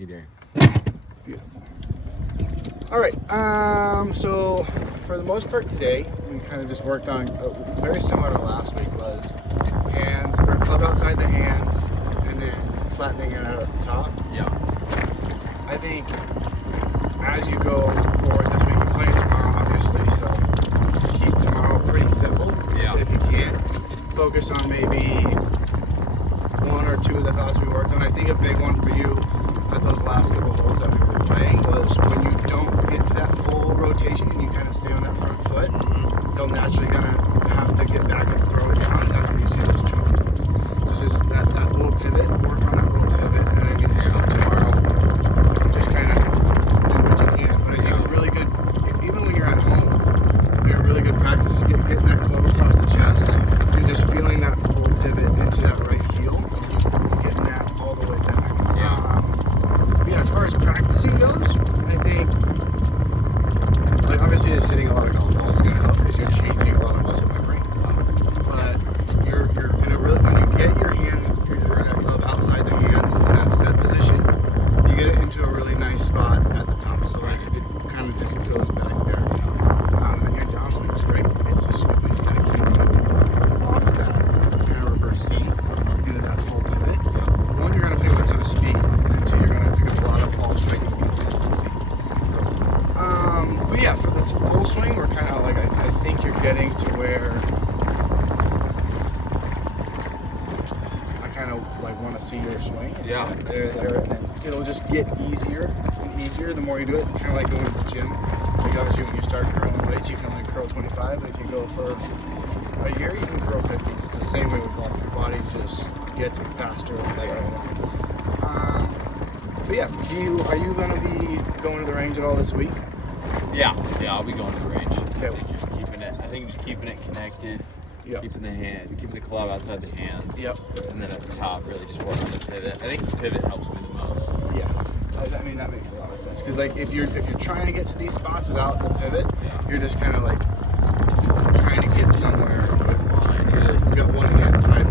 Peter. Beautiful. All right. So for the most part today, we kind of just worked on very similar to last week was hands or club outside the hands, and then flattening it out at the top. Yeah. I think as you go forward this week, you're playing tomorrow, obviously, so keep tomorrow pretty simple. Yeah. If you can, focus on maybe one or two of the thoughts we worked on. I think a big one for you at those last couple holes that we were playing was when you don't get to that full rotation and you kind of stay on that front foot, you're naturally gonna have to get back and throw it down. That's where you see those choke points. So just that little pivot, work on that little pivot, and I mean tomorrow, just kind of do what you can. But I think a really good, even when you're at home, a really good practice is getting that club across the chest and just feeling that full pivot into that right heel, and getting that all the way back. Yeah, as far as practicing goes, I think, like obviously just hitting a lot of golf balls is going to help because you're changing a lot of muscle memory. But you're in a really, when you get your hands, or that club outside the hands in that set position, you get it into a really nice spot at the top. So like it kind of just goes back there. And your downswing is great. It's just kind of keep you off that kind of reverse C into that full pivot. One, you're going to pick up a ton of speed, and two, you're going to pick up a lot of ball striking consistency. But yeah, for this full swing, we're kind of like, I think you're getting to where I kind of like want to see your swing. It's Yeah. like there, and then it'll just get easier and easier the more you do it. Kind of like going to the gym. Like obviously when you start curling weights, you can only curl 25, but if you go for a year, you can curl 50s. It's the same way with golf. Your body just gets faster and better. But yeah, are you going to be going to the range at all this week? Yeah, I'll be going to the range. Okay. I think just keeping it connected. Yep. Keeping the club outside the hands. Yep. And then at the top, really just work on the pivot. I think the pivot helps me the most. Yeah. I mean, that makes a lot of sense. Because like if you're trying to get to these spots without the pivot, you're just kind of like trying to get somewhere with line. You got one hand tied